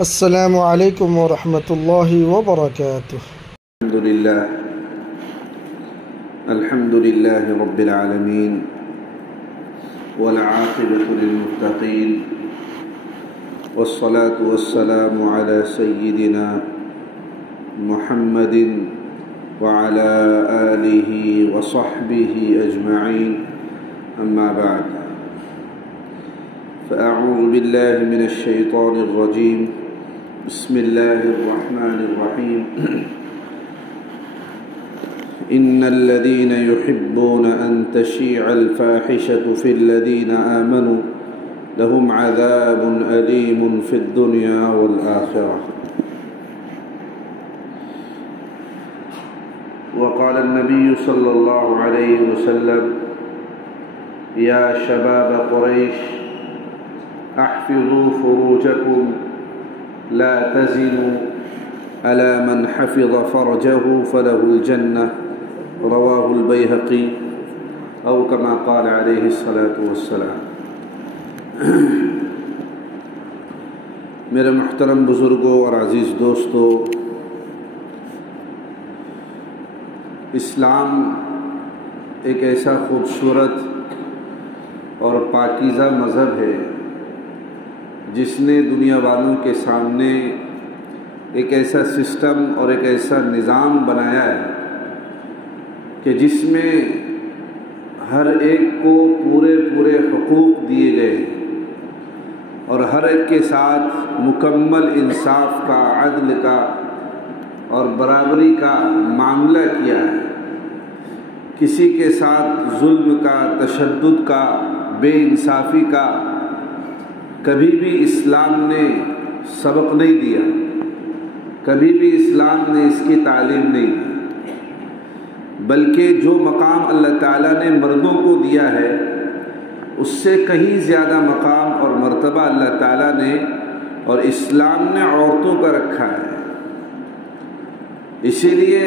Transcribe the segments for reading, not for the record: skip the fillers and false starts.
السلام علیکم ورحمۃ اللہ وبرکاتہ۔ الحمد للہ رب العالمین والعاقبۃ للمتقین والصلاة والسلام علی سیدنا محمد وعلى آلہ وصحبہ اجمعین، اما بعد فأعوذ باللہ من الشیطان الرجیم، بسم اللہ الرحمن الرحیم۔ ان الذين يحبون ان تشيع الفاحشة في الذين آمنوا لهم عذاب أليم في الدنيا والآخرة۔ وقال النبي صلى الله عليه وسلم: يا شباب قريش احفظوا فروجكم لا تزنوا على من حفظ فرجه فله الجنة، رواه البيهقي، او كما قال عليه الصلاة والسلام۔ میرے محترم بزرگوں اور عزیز دوستو، اسلام ایک ایسا خوبصورت اور پاکیزہ مذہب ہے جس نے دنیا والوں کے سامنے ایک ایسا سسٹم اور ایک ایسا نظام بنایا ہے کہ جس میں ہر ایک کو پورے حقوق دیے گئے اور ہر ایک کے ساتھ مکمل انصاف کا، عدل کا اور برابری کا معاملہ کیا ہے۔ کسی کے ساتھ ظلم کا، تشدد کا، بے انصافی کا کبھی بھی اسلام نے سبق نہیں دیا، کبھی بھی اسلام نے اس کی تعلیم نہیں دی، بلکہ جو مقام اللہ تعالیٰ نے مردوں کو دیا ہے اس سے کہیں زیادہ مقام اور مرتبہ اللہ تعالیٰ نے اور اسلام نے عورتوں کا رکھا ہے۔ اسی لیے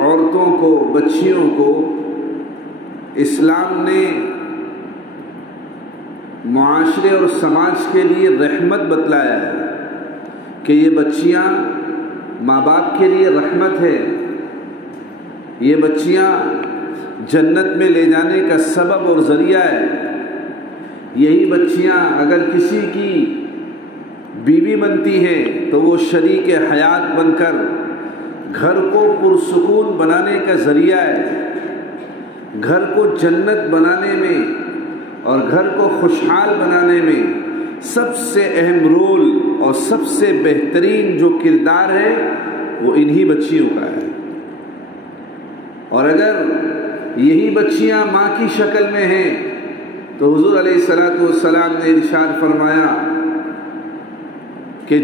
عورتوں کو، بچیوں کو اسلام نے معاشرے اور سماج کے لیے رحمت بتلایا ہے کہ یہ بچیاں ماں باپ کے لیے رحمت ہے، یہ بچیاں جنت میں لے جانے کا سبب اور ذریعہ ہے۔ یہی بچیاں اگر کسی کی بیوی بنتی ہیں تو وہ شریک حیات بن کر گھر کو پرسکون بنانے کا ذریعہ ہے، گھر کو جنت بنانے میں اور گھر کو خوشحال بنانے میں سب سے اہم رول اور سب سے بہترین جو کردار ہے وہ انہی بچیوں کا ہے۔ اور اگر یہی بچیاں ماں کی شکل میں ہیں تو حضور علیہ السلام نے ارشاد فرمایا کہ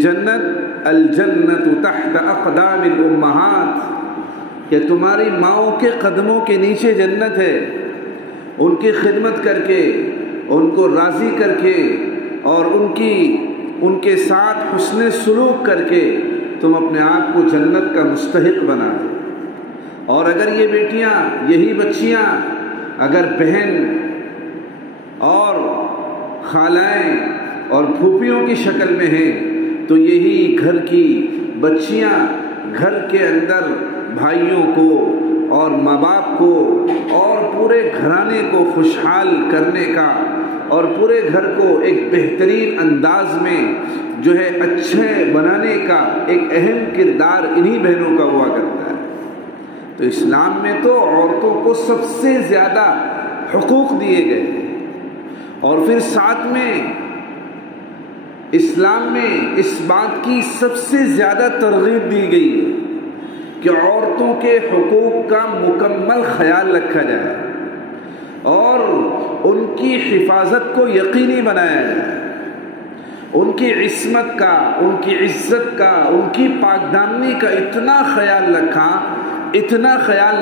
الجنت تحت اقدام الامہات، کہ تمہاری ماؤں کے قدموں کے نیچے جنت ہے۔ ان کی خدمت کر کے، ان کو راضی کر کے اور ان کے ساتھ حسن سلوک کر کے تم اپنے آپ کو جنت کا مستحق بنا دو۔ اور اگر یہ بیٹیاں، یہی بچیاں اگر بہن اور خالائیں اور پھوپھیوں کی شکل میں ہیں تو یہی گھر کی بچیاں گھر کے اندر بھائیوں کو اور ماں باپ کو اور پورے گھرانے کو خوشحال کرنے کا اور پورے گھر کو ایک بہترین انداز میں جو ہے اچھے بنانے کا ایک اہم کردار انہی بہنوں کا ہوا کرتا ہے۔ تو اسلام میں تو عورتوں کو سب سے زیادہ حقوق دیے گئے، اور پھر ساتھ میں اسلام میں اس بات کی سب سے زیادہ ترغیب دی گئی ہے کہ عورتوں کے حقوق کا مکمل خیال رکھا جائے اور ان کی حفاظت کو یقینی بنایا جائے، ان کی عصمت کا، ان کی عزت کا، ان کی پاک دامنی کا اتنا خیال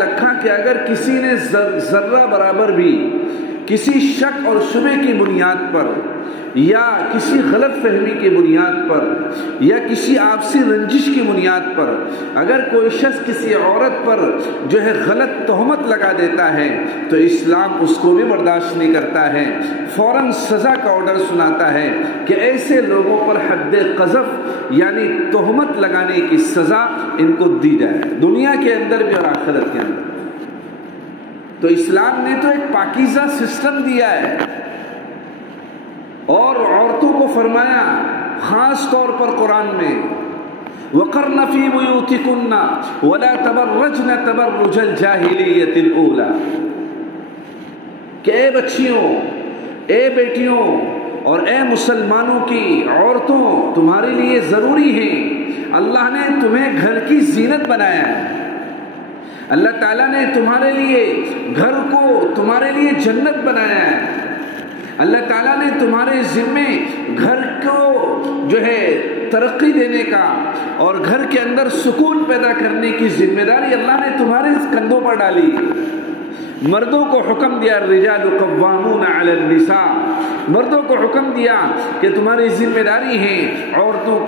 رکھا کہ اگر کسی نے ذرہ برابر بھی کسی شک اور شبہ کی بنیاد پر یا کسی غلط فہمی کی بنیاد پر یا کسی آپسی رنجش کی بنیاد پر اگر کوئی شخص کسی عورت پر جو ہے غلط تہمت لگا دیتا ہے تو اسلام اس کو بھی برداشت نہیں کرتا ہے، فوراً سزا کا آرڈر سناتا ہے کہ ایسے لوگوں پر حد قذف یعنی تہمت لگانے کی سزا ان کو دی جائے، دنیا کے اندر بھی اور آخرت کے اندر۔ تو اسلام نے تو ایک پاکیزہ سسٹم دیا ہے، اور عورتوں کو فرمایا خاص طور پر قرآن میں وَقَرْنَ فِي بُيُوتِكُنَّ وَلَا تَبَرَّجْنَ تَبَرُّجَ الْجَاهِلِيَّةِ الْأُولَى کہ اے بچیوں، اے بیٹیوں اور اے مسلمانوں کی عورتوں تمہارے لیے ضروری ہیں، اللہ نے تمہیں گھر کی زینت بنایا ہے، اللہ تعالیٰ نے تمہارے لیے گھر کو تمہارے لیے جنت بنایا ہے، اللہ تعالیٰ نے تمہارے ذمے گھر کو جو ہے ترقی دینے کا اور گھر کے اندر سکون پیدا کرنے کی ذمہ داری اللہ نے تمہارے کندھوں پر ڈالی۔ مردوں کو حکم دیا الرجال قوامون علی النساء، مردوں کو حکم دیا کہ تمہاری ذمہ داری ہے عورتوں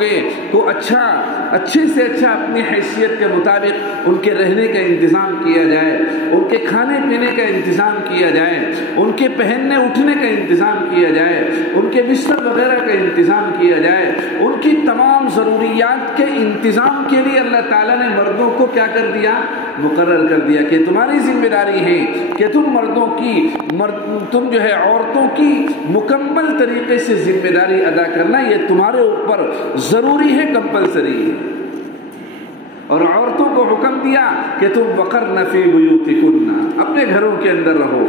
کو اچھے سے اچھا اپنی حیثیت کے مطابق ان کے رہنے کا انتظام کیا جائے، ان کے کھانے پینے کا انتظام کیا جائے، ان کے پہننے اٹھنے کا انتظام کیا جائے، ان کے بستر وغیرہ کا انتظام کیا جائے، ان کی تمام ضروریات کے انتظام کے لیے اللہ تعالیٰ نے مردوں کو کیا کر دیا؟ مقرر کر دیا کہ تمہاری ذمہ داری ہے کہ تم تم جو ہے عورتوں کی مکمل طریقے سے ذمہ داری ادا کرنا یہ تمہارے اوپر ضروری ہے، کمپلسری ہے۔ اور عورتوں کو حکم دیا کہ تم وقرن فی بیوتکن، اپنے گھروں کے اندر رہو،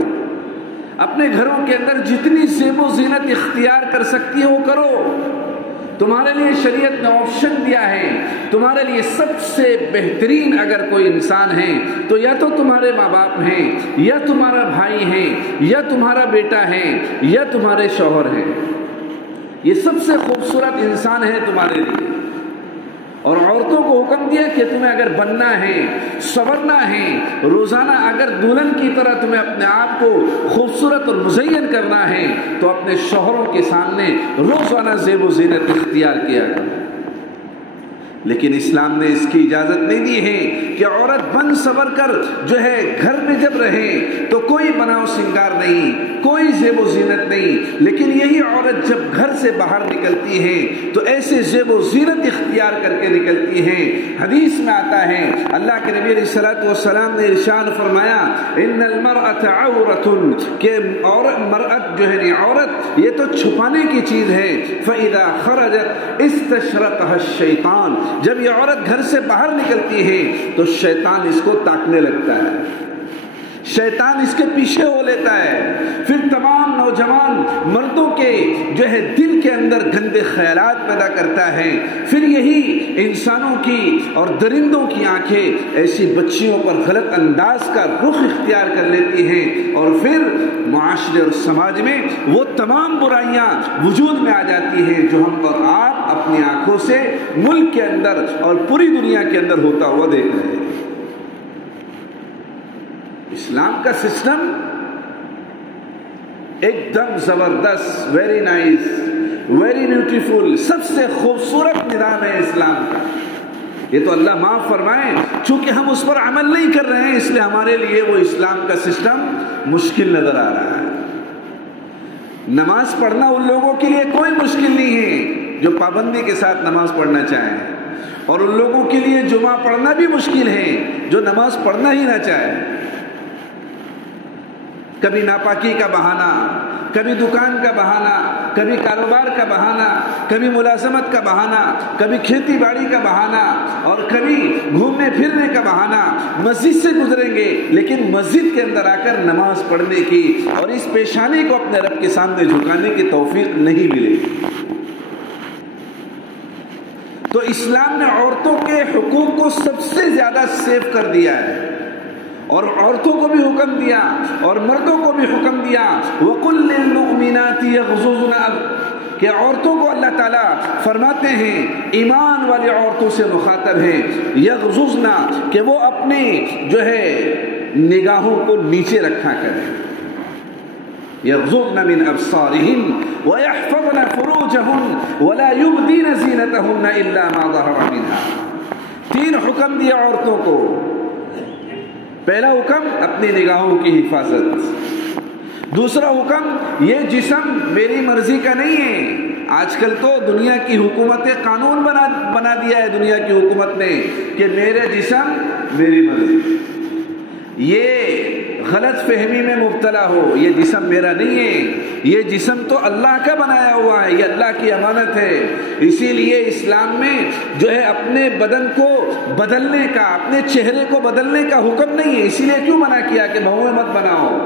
اپنے گھروں کے اندر جتنی زیب و زینت اختیار کر سکتی ہو کرو، تمہارے لیے شریعت نے آپشن دیا ہے، تمہارے لیے سب سے بہترین اگر کوئی انسان ہے تو یا تو تمہارے ماں باپ ہیں، یا تمہارا بھائی ہے، یا تمہارا بیٹا ہے، یا تمہارے شوہر ہیں، یہ سب سے خوبصورت انسان ہے تمہارے لیے۔ اور عورتوں کو حکم دیا کہ تمہیں اگر بننا ہے، سنورنا ہے، روزانہ اگر دلہن کی طرح تمہیں اپنے آپ کو خوبصورت اور مزین کرنا ہے تو اپنے شوہروں کے سامنے روزانہ زیب و زینت اختیار کیا کرو۔ لیکن اسلام نے اس کی اجازت نہیں دی ہے کہ عورت بن سنور کر جو ہے گھر میں جب رہے تو کوئی بناؤ سنگار نہیں، کوئی زیب و زینت نہیں، لیکن یہی عورت جب گھر سے باہر نکلتی ہے تو ایسے زیب و زینت اختیار کر کے نکلتی ہے۔ حدیث میں آتا ہے اللہ کے نبی علیہ الصلوۃ والسلام نے ارشاد فرمایا ان المرأة عورۃ، کہ مرأت جو ہے عورت یہ تو چھپانے کی چیز ہے، فإذا خرجت استشرقها الشیطان، جب یہ عورت گھر سے باہر نکلتی ہے تو شیطان اس کو تاکنے لگتا ہے، شیطان اس کے پیچھے ہو لیتا ہے، پھر تمام نوجوان مردوں کے جو ہے دل کے اندر گندے خیالات پیدا کرتا ہے، پھر یہی انسانوں کی اور درندوں کی آنکھیں ایسی بچیوں پر غلط انداز کا رخ اختیار کر لیتی ہیں، اور پھر معاشرے اور سماج میں وہ تمام برائیاں وجود میں آ جاتی ہیں جو ہم اور آپ اپنی آنکھوں سے ملک کے اندر اور پوری دنیا کے اندر ہوتا ہوا دیکھ رہے ہیں۔ اسلام کا سسٹم ایک دم زبردست، ویری نائس، ویری بیوٹیفل، سب سے خوبصورت نظام ہے اسلام کا۔ یہ تو اللہ معاف فرمائے چونکہ ہم اس پر عمل نہیں کر رہے ہیں اس لیے ہمارے لیے وہ اسلام کا سسٹم مشکل نظر آ رہا ہے۔ نماز پڑھنا ان لوگوں کے لیے کوئی مشکل نہیں ہے جو پابندی کے ساتھ نماز پڑھنا چاہیں، اور ان لوگوں کے لیے جمعہ پڑھنا بھی مشکل ہے جو نماز پڑھنا ہی نہ چاہے۔ کبھی ناپاکی کا بہانہ، کبھی دکان کا بہانہ، کبھی کاروبار کا بہانہ، کبھی ملازمت کا بہانہ، کبھی کھیتی باڑی کا بہانہ، اور کبھی گھومنے پھرنے کا بہانہ، مسجد سے گزریں گے لیکن مسجد کے اندر آ کر نماز پڑھنے کی اور اس پیشانی کو اپنے رب کے سامنے جھکانے کی توفیق نہیں ملے گی۔ تو اسلام نے عورتوں کے حقوق کو سب سے زیادہ سیو کر دیا ہے، اور عورتوں کو بھی حکم دیا اور مردوں کو بھی حکم دیا وَقُلْ لِلْمُؤْمِنَاتِ يَغْضُضْنَ، کہ عورتوں کو اللہ تعالیٰ فرماتے ہیں ایمان والی عورتوں سے مخاطب ہیں یغضضن، کہ وہ اپنے جو ہے نگاہوں کو نیچے رکھا کریں، یغضضن من ابصارہن، وَيَحْفَظْنَ فُرُوجَهُنَّ وَلَا يُبْدِينَ زِينَتَهُنَّ إِلَّا مَا ظَهَرَ مِنْهَا۔ 3 حکم دیا عورتوں کو۔ پہلا حکم اپنی نگاہوں کی حفاظت، دوسرا حکم یہ جسم میری مرضی کا نہیں ہے۔ آج کل تو دنیا کی حکومت قانون بنا دیا ہے دنیا کی حکومت نے کہ میرے جسم میری مرضی۔ یہ غلط فہمی میں مبتلا ہو، یہ جسم میرا نہیں ہے، یہ جسم تو اللہ کا بنایا ہوا ہے، یہ اللہ کی امانت ہے۔ اسی لیے اسلام میں جو ہے اپنے بدن کو بدلنے کا، اپنے چہرے کو بدلنے کا حکم نہیں ہے۔ اسی لیے کیوں منع کیا کہ بہویں مت بناؤ،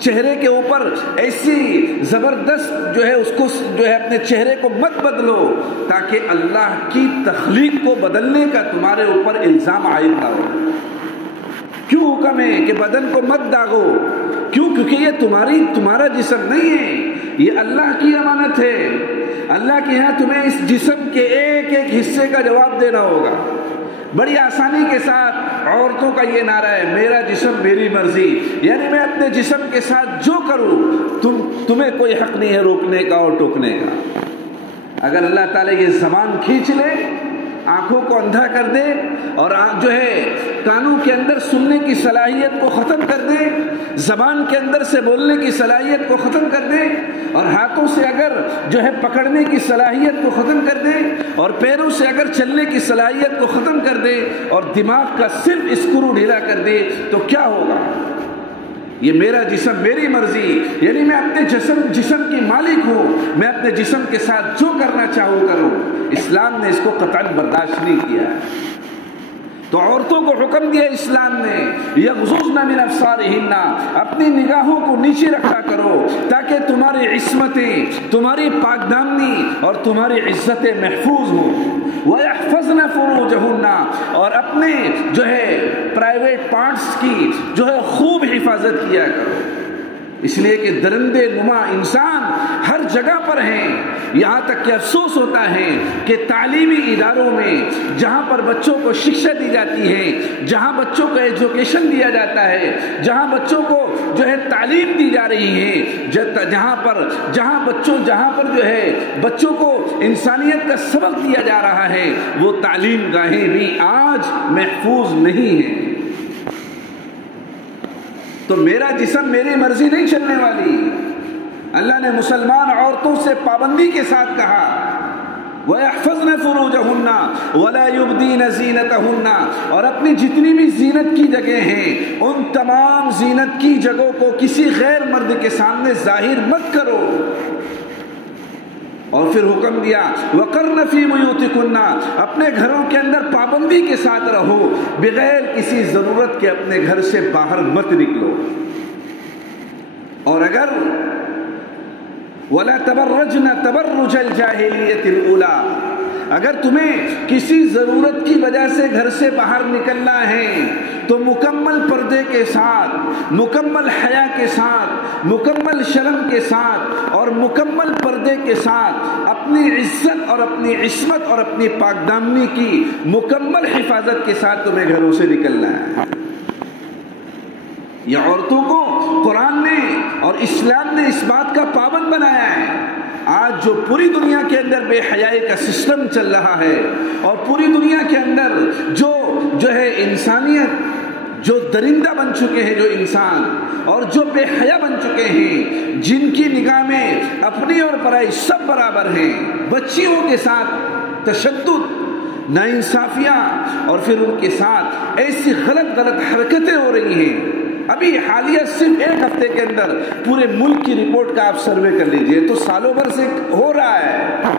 چہرے کے اوپر ایسی زبردست جو ہے اس کو جو ہے اپنے چہرے کو مت بدلو تاکہ اللہ کی تخلیق کو بدلنے کا تمہارے اوپر الزام عائد نہ ہو۔ کیوں حکم ہے کہ بدن کو مت داغو؟ کیوں؟ کیونکہ یہ تمہارا جسم نہیں ہے، یہ اللہ کی امانت ہے۔ اللہ کے یہاں تمہیں اس جسم کے ایک ایک حصے کا جواب دینا ہوگا۔ بڑی آسانی کے ساتھ عورتوں کا یہ نعرہ ہے میرا جسم میری مرضی، یعنی میں اپنے جسم کے ساتھ جو کروں تمہیں کوئی حق نہیں ہے روکنے کا اور ٹوکنے کا۔ اگر اللہ تعالیٰ یہ زبان کھینچ لے، آنکھوں کو اندھا کر دے اور جو ہے کانوں کے اندر سننے کی صلاحیت کو ختم کر دے، زبان کے اندر سے بولنے کی صلاحیت کو ختم کر دے، اور ہاتھوں سے اگر جو ہے پکڑنے کی صلاحیت کو ختم کر دے، اور پیروں سے اگر چلنے کی صلاحیت کو ختم کر دے، اور دماغ کا صرف اسکرو ڈھیلا کر دے تو کیا ہوگا؟ یہ میرا جسم میری مرضی، یعنی میں اپنے جسم کی مالک ہوں، میں اپنے جسم کے ساتھ جو کرنا چاہوں کروں۔ اسلام نے اس کو قطعاً برداشت نہیں کیا۔ تو عورتوں کو حکم دیا اسلام نے یغضضن من ابصارہن، اپنی نگاہوں کو نیچے رکھا کرو تاکہ تمہاری عصمتیں، تمہاری پاک دامنی اور تمہاری عزتیں محفوظ ہوں۔ وَيَحْفَظْنَ فُرُوجَهُنَّ، اور اپنے جو ہے پرائیویٹ پارٹس کی جو ہے خوب حفاظت کیا کرو، اس لیے کہ درندے نما انسان ہر جگہ پر ہیں۔ یہاں تک کہ افسوس ہوتا ہے کہ تعلیمی اداروں میں جہاں پر بچوں کو شکشا دی جاتی ہے، جہاں بچوں کو ایجوکیشن دیا جاتا ہے، جہاں بچوں کو جو ہے تعلیم دی جا رہی ہے، جہاں پر جو ہے بچوں کو انسانیت کا سبق دیا جا رہا ہے، وہ تعلیم گاہیں بھی آج محفوظ نہیں ہیں۔ تو میرا جسم میری مرضی نہیں چلنے والی۔ اللہ نے مسلمان عورتوں سے پابندی کے ساتھ کہا وَيَحْفَظْنَ فُرُوجَهُنَّ وَلَا يُبْدِينَ زِينَتَهُنَّ، اور اپنی جتنی بھی زینت کی جگہ ہیں ان تمام زینت کی جگہوں کو کسی غیر مرد کے سامنے ظاہر مت کرو۔ اور پھر حکم دیا وَقَرْنَ فِي بُيُوتِكُنَّ، اپنے گھروں کے اندر پابندی کے ساتھ رہو، بغیر کسی ضرورت کے اپنے گھر سے باہر مت نکلو۔ اور اگر وَلَا تَبَرَّجْنَ تَبَرُّجَ الْجَاهِلِيَّةِ الْأُولَى، اگر تمہیں کسی ضرورت کی وجہ سے گھر سے باہر نکلنا ہے تو مکمل پردے کے ساتھ، مکمل حیا کے ساتھ، مکمل شرم کے ساتھ اور مکمل پردے کے ساتھ اپنی عزت اور اپنی عصمت اور اپنی پاک دامنی کی مکمل حفاظت کے ساتھ تمہیں گھروں سے نکلنا ہے۔ یہ عورتوں کو قرآن نے اور اسلام نے اس بات کا پابند بنایا ہے۔ آج جو پوری دنیا کے اندر بے حیائی کا سسٹم چل رہا ہے اور پوری دنیا کے اندر جو ہے انسانیت جو درندہ بن چکے ہیں جو انسان، اور جو بے حیا بن چکے ہیں، جن کی نگاہ میں اپنی اور پرائی سب برابر ہیں، بچیوں کے ساتھ تشدد، ناانصافیاں اور پھر ان کے ساتھ ایسی غلط حرکتیں ہو رہی ہیں۔ ابھی حالیہ صرف 1 ہفتے کے اندر پورے ملک کی رپورٹ کا آپ سروے کر لیجئے تو سالوں بھر سے ہو رہا ہے۔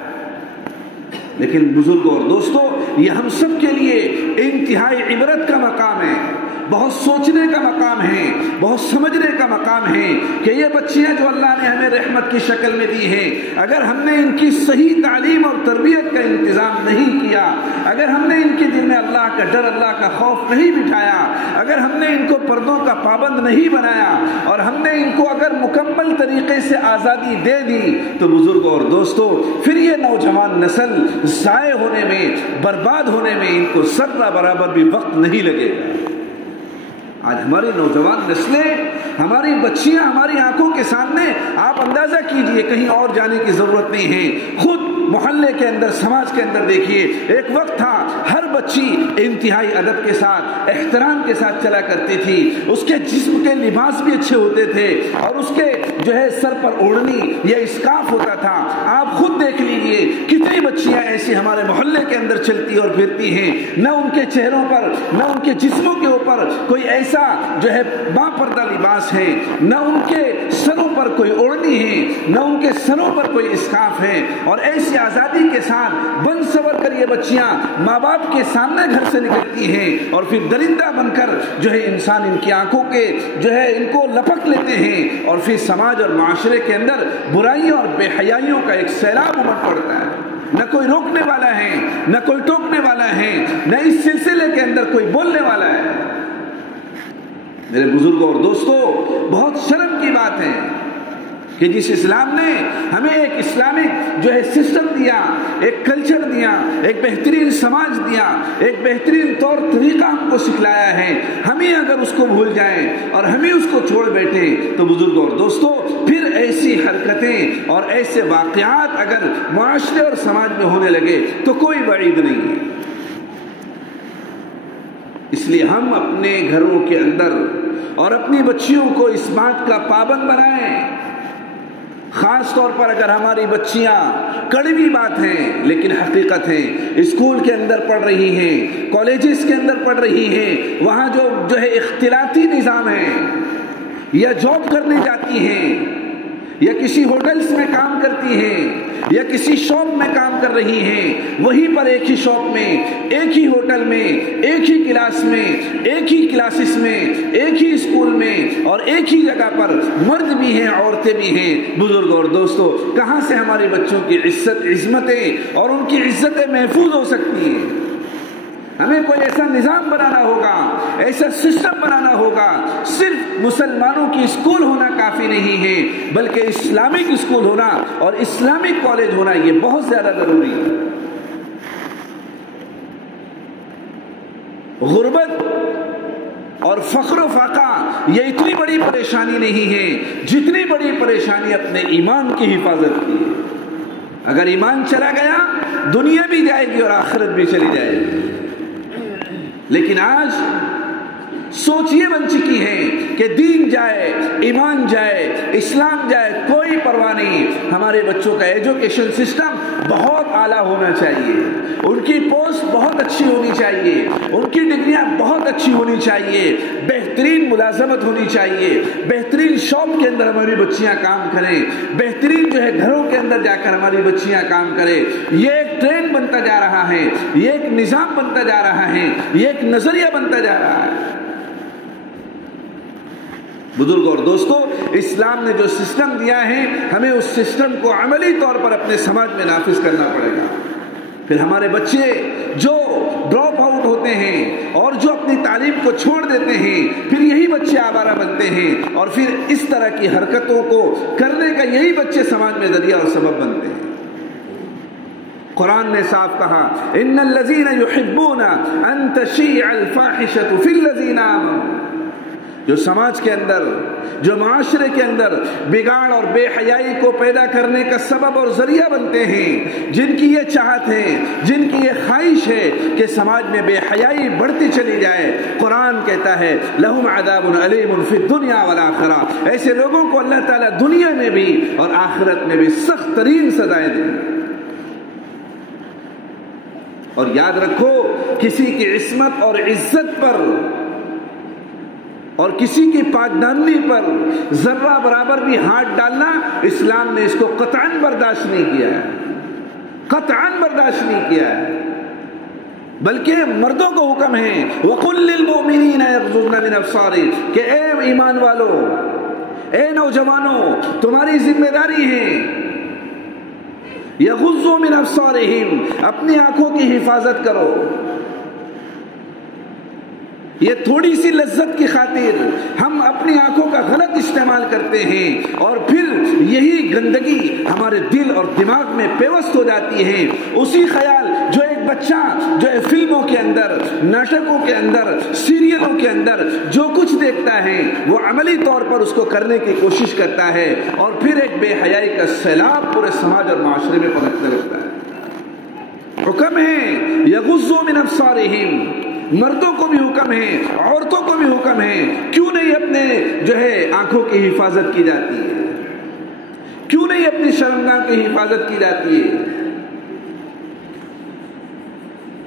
لیکن بزرگوں اور دوستوں، یہ ہم سب کے لیے انتہائی عبرت کا مقام ہے، بہت سوچنے کا مقام ہے، بہت سمجھنے کا مقام ہے کہ یہ بچیاں جو اللہ نے ہمیں رحمت کی شکل میں دی ہیں، اگر ہم نے ان کی صحیح تعلیم اور تربیت کا انتظام نہیں کیا، اگر ہم نے ان کے دل میں اللہ کا ڈر، اللہ کا خوف نہیں بٹھایا، اگر ہم نے ان کو پردوں کا پابند نہیں بنایا اور ہم نے ان کو اگر مکمل طریقے سے آزادی دے دی، تو بزرگوں اور دوستوں پھر یہ نوجوان نسل ضائع ہونے میں، برباد ہونے میں ان کو ذرہ برابر بھی وقت نہیں لگے گا۔ آج ہماری نوجوان نسلیں ہماری بچیاں ہماری آنکھوں کے سامنے، آپ اندازہ کیجئے، کہیں اور جانے کی ضرورت نہیں ہے، خود محلے کے اندر، سماج کے اندر دیکھیے، ایک وقت تھا ہر بچی انتہائی ادب کے ساتھ، احترام کے ساتھ چلا کرتی تھی، اس کے جسم کے لباس بھی اچھے ہوتے تھے، اور اس کے جو ہے سر پر اوڑھنی یا اسکارف ہوتا تھا۔ آپ خود دیکھ لیجئے کتنی بچیاں ایسی ہمارے محلے کے اندر چلتی اور پھرتی ہیں، نہ ان کے چہروں پر، نہ ان کے جسموں کے اوپر کوئی ایسا جو ہے با پردہ لباس ہے، نہ ان کے سروں پر کوئی اوڑھنی ہے، نہ ان کے سروں پر کوئی اسکارف ہے، اور ایسی آزادی کے ساتھ بن سور کر یہ بچیاں ماں باپ کے سامنے گھر سے نکلتی ہیں، اور پھر درندہ بن کر جو ہے انسان ان کی آنکھوں کے جو ہے ان کو لپک لیتے ہیں، اور پھر سماج اور معاشرے کے اندر برائیوں اور بے حیائیوں کا ایک سیلاب امٹ پڑتا ہے۔ نہ کوئی روکنے والا ہے، نہ کوئی ٹوکنے والا ہے، نہ اس سلسلے کے اندر کوئی بولنے والا ہے۔ میرے بزرگوں اور دوستوں، بہت شرم کی بات ہے کہ جس اسلام نے ہمیں ایک اسلامک جو ہے سسٹم دیا، ایک کلچر دیا، ایک بہترین سماج دیا، ایک بہترین طور طریقہ ہم کو سکھلایا ہے، ہمیں اگر اس کو بھول جائیں اور ہمیں اس کو چھوڑ بیٹھے تو بزرگوں اور دوستوں، پھر ایسی حرکتیں اور ایسے واقعات اگر معاشرے اور سماج میں ہونے لگے تو کوئی بعید نہیں ہے۔ اس لیے ہم اپنے گھروں کے اندر اور اپنی بچیوں کو اس بات کا پابند بنائیں، خاص طور پر اگر ہماری بچیاں، کڑوی بات ہیں لیکن حقیقت ہے، اسکول کے اندر پڑھ رہی ہیں، کالجز کے اندر پڑھ رہی ہیں، وہاں جو ہے اختلاطی نظام ہے، یا جاب کرنے جاتی ہیں، یا کسی ہوٹلز میں کام کرتی ہیں، یا کسی شاپ میں کام کر رہی ہیں، وہیں پر ایک ہی شاپ میں، ایک ہی ہوٹل میں، ایک ہی کلاس میں، ایک ہی کلاسز میں، ایک ہی اسکول میں، اور ایک ہی جگہ پر مرد بھی ہیں، عورتیں بھی ہیں۔ بزرگوں اور دوستوں، کہاں سے ہمارے بچوں کی عزت، عظمتیں اور ان کی عزتیں محفوظ ہو سکتی ہیں؟ ہمیں کوئی ایسا نظام بنانا ہوگا، ایسا سسٹم بنانا ہوگا۔ صرف مسلمانوں کی اسکول ہونا کافی نہیں ہے، بلکہ اسلامک اسکول ہونا اور اسلامک کالج ہونا یہ بہت زیادہ ضروری ہے۔ غربت اور فقر و فاقہ یہ اتنی بڑی پریشانی نہیں ہے جتنی بڑی پریشانی اپنے ایمان کی حفاظت کی ہے۔ اگر ایمان چلا گیا، دنیا بھی جائے گی اور آخرت بھی چلی جائے گی۔ لیکن آج سوچ یہ بن چکی ہے کہ دین جائے، ایمان جائے، اسلام جائے، کوئی پرواہ نہیں، ہمارے بچوں کا ایجوکیشن سسٹم بہت اعلیٰ ہونا چاہیے، ان کی پوسٹ بہت اچھی ہونی چاہیے، ان کی ڈگریاں بہت اچھی ہونی چاہیے، بہترین ملازمت ہونی چاہیے، بہترین شاپ کے اندر ہماری بچیاں کام کریں، بہترین جو ہے گھروں کے اندر جا کر ہماری بچیاں کام کریں۔ یہ ایک ٹرینڈ بنتا جا رہا ہے، یہ ایک نظام بنتا جا رہا ہے، یہ ایک نظریہ بنتا جا رہا ہے۔ بزرگوں اور دوستوں، اسلام نے جو سسٹم دیا ہے، ہمیں اس سسٹم کو عملی طور پر اپنے سماج میں نافذ کرنا پڑے گا۔ پھر ہمارے بچے جو ڈراپ آؤٹ ہوتے ہیں اور جو اپنی تعلیم کو چھوڑ دیتے ہیں، پھر یہی بچے آوارہ بنتے ہیں، اور پھر اس طرح کی حرکتوں کو کرنے کا یہی بچے سماج میں ذریعہ اور سبب بنتے ہیں۔ قرآن نے صاف کہا، ان الذین یحبون ان تشیع الفاحشۃ فی الذین آمنوا، جو سماج کے اندر، جو معاشرے کے اندر بگاڑ اور بے حیائی کو پیدا کرنے کا سبب اور ذریعہ بنتے ہیں، جن کی یہ چاہت ہے، جن کی یہ خواہش ہے کہ سماج میں بے حیائی بڑھتی چلی جائے، قرآن کہتا ہے لہم عذاب علیم فی الدنیا والآخرہ، ایسے لوگوں کو اللہ تعالیٰ دنیا میں بھی اور آخرت میں بھی سخت ترین سزائیں دیں گے۔ اور یاد رکھو، کسی کی عصمت اور عزت پر اور کسی کی پاکدامنی پر ذرہ برابر بھی ہاتھ ڈالنا، اسلام نے اس کو قطعاً برداشت نہیں کیا ہے، قطعاً برداشت نہیں کیا ہے۔ بلکہ مردوں کو حکم ہے وَقُلْ لِلْمُؤْمِنِينَ يَغْضُضْنَ مِنْ أَبْصَارِهِمْ، کہ اے ایمان والو، اے نوجوانوں، تمہاری ذمہ داری ہے یغضوا من ابصارہم، اپنی آنکھوں کی حفاظت کرو۔ یہ تھوڑی سی لذت کی خاطر ہم اپنی آنکھوں کا غلط استعمال کرتے ہیں، اور پھر یہی گندگی ہمارے دل اور دماغ میں پیوست ہو جاتی ہے۔ اسی خیال جو ایک بچہ جو ہے فلموں کے اندر، ناٹکوں کے اندر، سیریلوں کے اندر جو کچھ دیکھتا ہے وہ عملی طور پر اس کو کرنے کی کوشش کرتا ہے، اور پھر ایک بے حیائی کا سیلاب پورے سماج اور معاشرے میں پنپنے لگتا ہے۔ حکم ہے یغضوا من ابصارہم، مردوں کو بھی حکم ہے، عورتوں کو بھی حکم ہے، کیوں نہیں اپنے جو ہے آنکھوں کی حفاظت کی جاتی ہے؟ کیوں نہیں اپنی شرمگاہ کی حفاظت کی جاتی ہے؟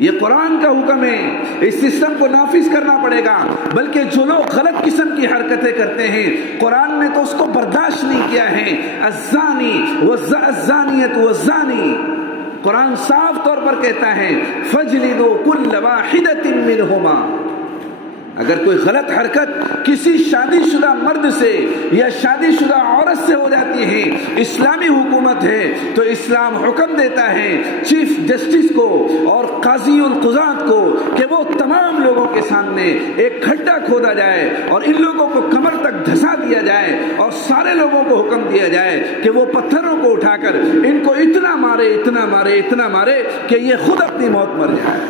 یہ قرآن کا حکم ہے، اس سسٹم کو نافذ کرنا پڑے گا۔ بلکہ جو لوگ غلط قسم کی حرکتیں کرتے ہیں، قرآن نے تو اس کو برداشت نہیں کیا ہے۔ الزانی والزانیۃ والزانی، قرآن صاف طور پر کہتا ہے فَجْلِدُوا كُلَّ وَاحِدَةٍ مِّنْهُمَا، اگر کوئی غلط حرکت کسی شادی شدہ مرد سے یا شادی شدہ عورت سے ہو جاتی ہے، اسلامی حکومت ہے تو اسلام حکم دیتا ہے چیف جسٹس کو اور قاضی القضات کو کہ وہ تمام لوگوں کے سامنے ایک کھڈا کھودا جائے اور ان لوگوں کو کمر تک دھسا دیا جائے، اور سارے لوگوں کو حکم دیا جائے کہ وہ پتھروں کو اٹھا کر ان کو اتنا مارے اتنا مارے اتنا مارے کہ یہ خود اپنی موت مر جائے،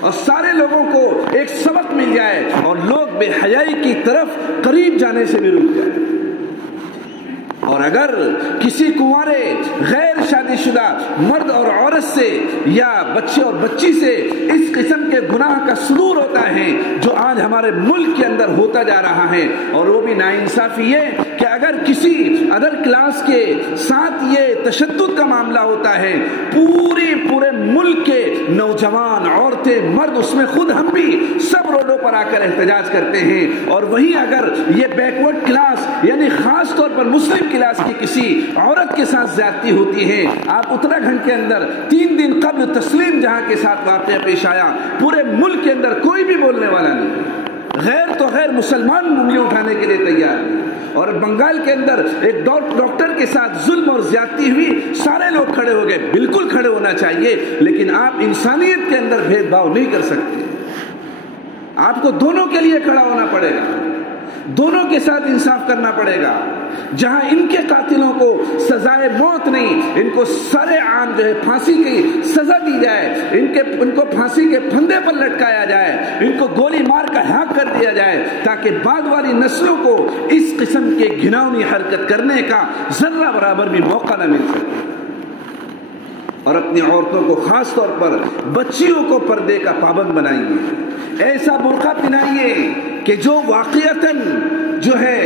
اور سارے لوگوں کو ایک سبق مل جائے اور لوگ بے حیائی کی طرف قریب جانے سے بھی رک جائے۔ اور اگر کسی کنوارے غیر شادی شدہ مرد اور عورت سے یا بچے اور بچی سے اس قسم کے گناہ کا صدور ہوتا ہے جو آج ہمارے ملک کے اندر ہوتا جا رہا ہے، اور وہ بھی ناانصافی یہ کہ اگر کسی ادر کلاس کے ساتھ یہ تشدد کا معاملہ ہوتا ہے، پورے ملک کے نوجوان، عورتیں، مرد، اس میں خود ہم بھی سب روڈوں پر آ کر احتجاج کرتے ہیں، اور وہیں اگر یہ بیکورڈ کلاس یعنی خاص طور پر مسلم کلاس کی کسی عورت کے ساتھ زیادتی ہوتی ہے، آپ اتراکھنڈ کے اندر 3 دن قبل تسلیم جہاں کے ساتھ واقعہ پیش آیا، پورے ملک کے اندر کوئی بھی بولنے والا نہیں، غیر تو غیر مسلمان انگلی اٹھانے کے لیے تیار نہیں۔ اور بنگال کے اندر ایک ڈاکٹر کے ساتھ ظلم اور زیادتی ہوئی، سارے لوگ کھڑے ہو گئے، بالکل کھڑے ہونا چاہیے، لیکن آپ انسانیت کے اندر بھید بھاؤ نہیں کر سکتے، آپ کو دونوں کے لیے کھڑا ہونا پڑے گا، دونوں کے ساتھ انصاف کرنا پڑے گا۔ جہاں ان کے قاتلوں کو سزائے موت نہیں، ان کو سر عام جو ہے پھانسی کی سزا دی جائے، ان کو پھانسی کے پھندے پر لٹکایا جائے، ان کو گولی مار کر ہلاک کر دیا جائے، تاکہ بعد والی نسلوں کو اس قسم کے گھناؤنی حرکت کرنے کا ذرہ برابر بھی موقع نہ مل سکے۔ اور اپنی عورتوں کو، خاص طور پر بچیوں کو پردے کا پابند بنائیے، ایسا برقع پہنائیے کہ جو واقعتاً جو ہے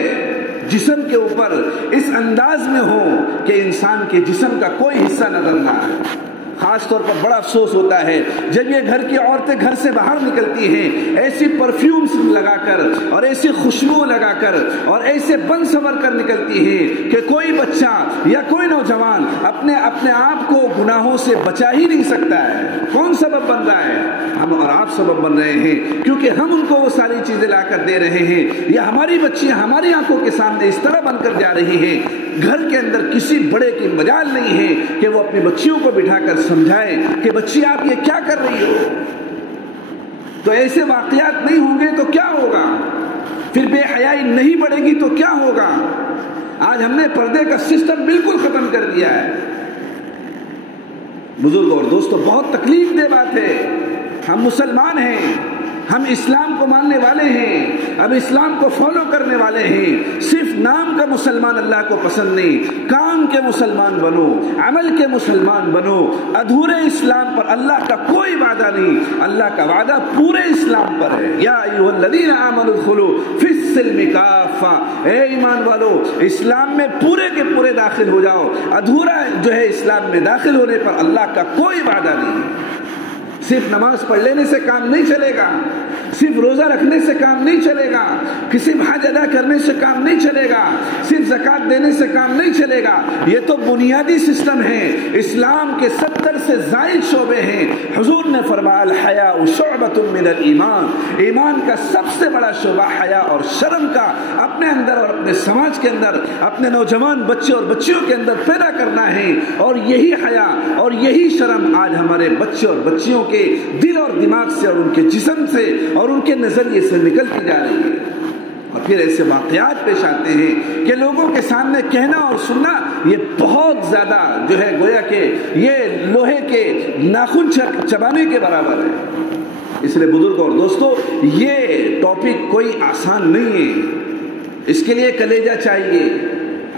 جسم کے اوپر اس انداز میں ہو کہ انسان کے جسم کا کوئی حصہ نظر نہ آئے۔ خاص طور پر بڑا افسوس ہوتا ہے جب یہ گھر کی عورتیں گھر سے باہر نکلتی ہیں ایسی پرفیومز لگا کر اور ایسی خوشبو لگا کر اور ایسے بن سنور کر نکلتی ہیں کہ کوئی بچہ یا کوئی نوجوان اپنے آپ کو گناہوں سے بچا ہی نہیں سکتا ہے۔ کون سبب بن رہا ہے؟ ہم اور آپ سبب بن رہے ہیں، کیونکہ ہم ان کو وہ ساری چیزیں لا کر دے رہے ہیں، یا ہماری بچیاں ہماری آنکھوں کے سامنے اس طرح بن کر جا رہی ہیں۔ گھر کے اندر کسی بڑے کی مجال نہیں ہے کہ وہ اپنی بچیوں کو بٹھا کر سمجھائے کہ بچی آپ یہ کیا کر رہی ہو۔ تو ایسے واقعات نہیں ہوں گے تو کیا ہوگا؟ پھر بے حیائی نہیں بڑھے گی تو کیا ہوگا؟ آج ہم نے پردے کا سسٹم بالکل ختم کر دیا ہے۔ بزرگ اور دوستو، بہت تکلیف دہ بات ہے۔ ہم مسلمان ہیں، ہم اسلام کو ماننے والے ہیں، اب اسلام کو فالو کرنے والے ہیں، صرف نام کا مسلمان اللہ کو پسند نہیں، کام کے مسلمان بنو، عمل کے مسلمان بنو۔ ادھورے اسلام پر اللہ کا کوئی وعدہ نہیں، اللہ کا وعدہ پورے اسلام پر ہے۔ یا ایھا الذین آمنوا ادخلوا فی السلم کافہ، اے ایمان والو اسلام میں پورے کے پورے داخل ہو جاؤ۔ ادھورا جو ہے اسلام میں داخل ہونے پر اللہ کا کوئی وعدہ نہیں۔ صرف نماز پڑھ لینے سے کام نہیں چلے گا، صرف روزہ رکھنے سے کام نہیں چلے گا، صرف حج ادا کرنے سے کام نہیں چلے گا، صرف زکوٰۃ دینے سے کام نہیں چلے گا۔ یہ تو بنیادی سسٹم ہے۔ اسلام کے 70 سے زائد شعبے ہیں۔ حضور نے فرمایا الحیاء شعبۃ من الایمان، ایمان کا سب سے بڑا شعبہ حیا اور شرم کا اپنے اندر اور اپنے سماج کے اندر، اپنے نوجوان بچے اور بچیوں کے اندر پیدا کرنا ہے۔ اور یہی حیا اور یہی شرم آج ہمارے بچے اور بچیوں کے دل اور دماغ سے اور ان کے جسم سے اور ان کے نظریے سے نکلتی جا رہی ہے۔ اور پھر ایسے واقعات پیش آتے ہیں کہ لوگوں کے سامنے کہنا اور سننا یہ بہت زیادہ جو ہے گویا کہ یہ لوہے کے ناخن چبانے کے برابر ہے۔ اس لیے بزرگ اور دوستو یہ ٹاپک کوئی آسان نہیں ہے، اس کے لیے کلیجہ چاہیے۔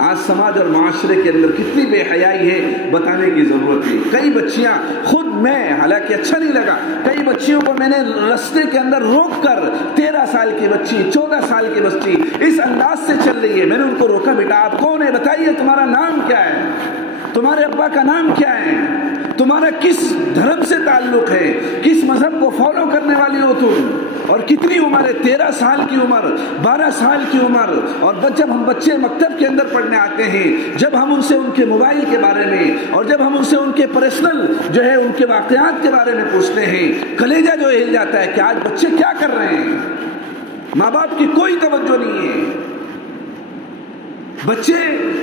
آج سماج اور معاشرے کے اندر کتنی بے حیائی ہے بتانے کی ضرورت ہے۔ کئی بچیاں خود میں، حالانکہ اچھا نہیں لگا، کئی بچیوں کو میں نے رستے کے اندر روک کر 13 سال کی بچی، 14 سال کی بچی اس انداز سے چل رہی ہے، میں نے ان کو روکا، بیٹا آپ کون ہے؟ بتائیے تمہارا نام کیا ہے؟ تمہارے ابا کا نام کیا ہے؟ تمہارا کس دھرم سے تعلق ہے؟ کس مذہب کو فالو کرنے والی ہو تم؟ اور کتنی عمر ہے؟ 13 سال کی عمر، 12 سال کی عمر۔ اور جب ہم بچے مکتب کے اندر پڑھنے آتے ہیں، جب ہم ان سے ان کے موبائل کے بارے میں اور جب ہم ان سے ان کے پرسنل جو ہے ان کے واقعات کے بارے میں پوچھتے ہیں، کلیجہ جو ہل جاتا ہے کہ آج بچے کیا کر رہے ہیں؟ ماں باپ کی کوئی توجہ نہیں ہے۔ بچے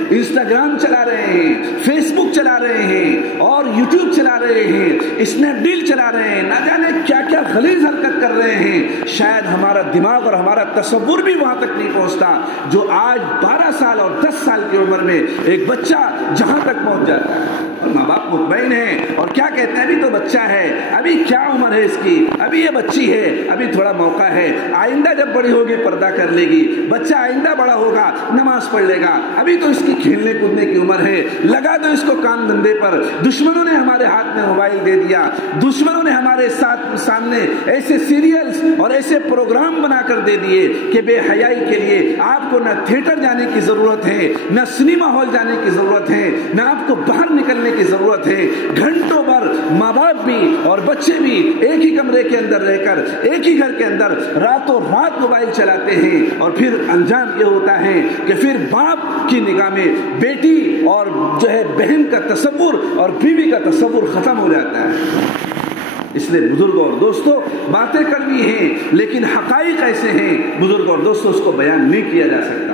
انسٹاگرام چلا رہے ہیں، فیس بک چلا رہے ہیں اور یوٹیوب چلا رہے ہیں، اسنیپ ڈیل چلا رہے ہیں، نہ جانے کیا کیا غلیظ حرکت کر رہے ہیں۔ شاید ہمارا دماغ اور ہمارا تصور بھی وہاں تک نہیں پہنچتا جو آج 12 سال اور 10 سال کی عمر میں ایک بچہ جہاں تک پہنچ جاتا ہے۔ اور ماں باپ مطمئن ہیں اور کیا کہتے ہیں ابھی تو بچہ ہے، ابھی کیا عمر ہے اس کی، ابھی یہ بچی ہے، ابھی تھوڑا موقع ہے، آئندہ جب بڑی ہوگی پردہ کر لے گی، بچہ آئندہ بڑا ہوگا نماز پڑھ لے گا، ابھی تو اس کی کھیلنے کودنے کی عمر ہے، لگا دو اس کو کام دھندے پر۔ دشمنوں نے ہمارے ہاتھ میں موبائل دے دیا، دشمنوں نے ہمارے سامنے ایسے سیریلز اور ایسے پروگرام بنا کر دے دیے کہ بے حیائی کے لیے آپ کو نہ تھیٹر جانے کی ضرورت ہے، نہ سنیما ہال جانے کی ضرورت ہے، نہ آپ کو باہر نکلنے کی ضرورت ہے۔ گھنٹوں بھر ماں باپ بھی اور بچے بھی ایک ہی کمرے کے اندر رہ کر ایک ہی گھر کے اندر راتوں رات موبائل چلاتے ہیں، اور پھر انجام یہ ہوتا ہے کہ پھر باپ کی نگاہ میں بیٹی اور جو ہے بہن کا تصور اور بیوی کا تصور ختم ہو جاتا ہے۔ اس لیے بزرگوں اور دوستوں باتیں کڑوی ہیں لیکن حقائق ایسے ہیں بزرگوں اور دوستوں، اس کو بیان نہیں کیا جا سکتا۔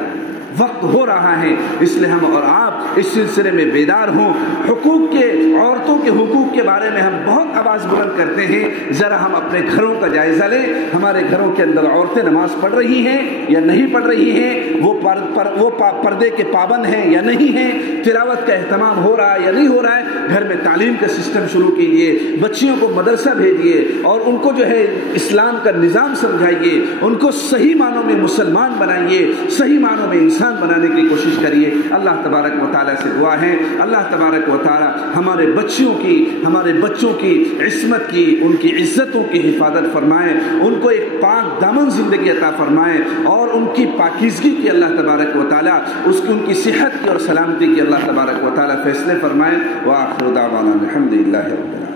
وقت ہو رہا ہے، اس لیے ہم اور آپ اس سلسلے میں بیدار ہوں۔ حقوق کے، عورتوں کے حقوق کے بارے میں ہم بہت آواز بلند کرتے ہیں، ذرا ہم اپنے گھروں کا جائزہ لیں۔ ہمارے گھروں کے اندر عورتیں نماز پڑھ رہی ہیں یا نہیں پڑھ رہی ہیں؟ وہ پردے کے پابند ہیں یا نہیں ہیں؟ تلاوت کا اہتمام ہو رہا ہے یا نہیں ہو رہا ہے؟ گھر میں تعلیم کا سسٹم شروع کیجیے، بچیوں کو مدرسہ بھیجیے اور ان کو جو ہے اسلام کا نظام سمجھائیے، ان کو صحیح معنوں میں مسلمان بنائیے، صحیح معنوں میں انسان بنانے کی کوشش کریے۔ اللہ تبارک و تعالیٰ سے دعا ہے اللہ تبارک و تعالیٰ ہمارے بچوں کی عصمت کی، ان کی عزتوں کی حفاظت فرمائے، ان کو ایک پاک دامن زندگی عطا فرمائے اور ان کی پاکیزگی کی اللہ تبارک و تعالیٰ ان کی صحت کی اور سلامتی کی اللہ تبارک و تعالیٰ فیصلے فرمائے۔ وآخر دعوانا الحمدللہ رب العالمین۔